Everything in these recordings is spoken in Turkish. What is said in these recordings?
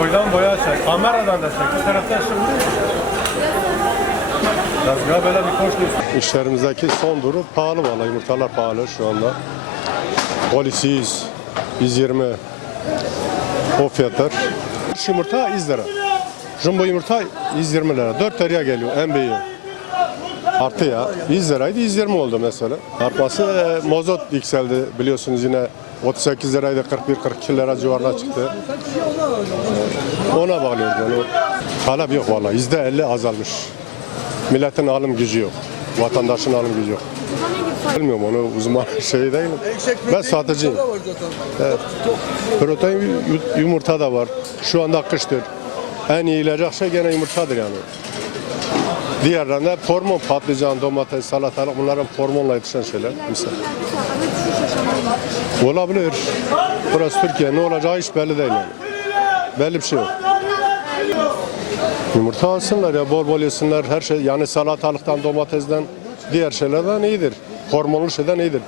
Boydan boya çek. Kameradan da çek. Bu taraftan şimdi. Yazgıya böyle bir koş diyorsun. İşlerimizdeki son durum pahalı vallahi yumurtalar pahalı şu anda. Polisi 100, 120 o fiyatlar. Şu yumurta 100 lira. Jumbo yumurta 120 lira. 4 liraya geliyor en büyüğü. Artı ya. 100 liraydı 120 oldu mesela. Artması e, mozot yükseldi biliyorsunuz yine 38 liraydı 41-42 lira civarına çıktı. Ona bağlıyoruz yani. Talep yok vallahi. %50 azalmış. Milletin alım gücü yok. Vatandaşın alım gücü yok. Bilmiyorum onu uzman şey değilim. Ben satıcıyım. Evet. Protein yu- yumurta da var. Şu anda kıştır. En iyi yiyecek şey gene yumurtadır yani. Diğerlerinde hormon, patlıcan, domates, salatalık bunların hormonla yetişen şeyler. Misal. Olabilir. Burası Türkiye. Ne olacağı hiç belli değil yani. Belli bir şey yok. Yumurta alsınlar ya bol bol yesinler her şey yani salatalıktan domatesden diğer şeylerden iyidir. Hormonlu şeyden iyidir.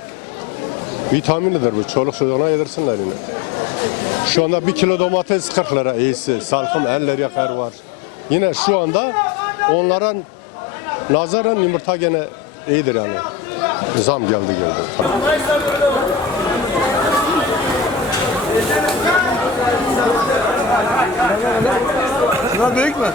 Vitaminidir bu. Çoluk çocuğuna yedirsinler yine. Şu anda bir kilo domates 40 lira iyisi. Salkım 50 liraya kadar var. Yine şu anda onların nazaran yumurta gene iyidir yani. Zam geldi geldi. Şunlar büyük mü?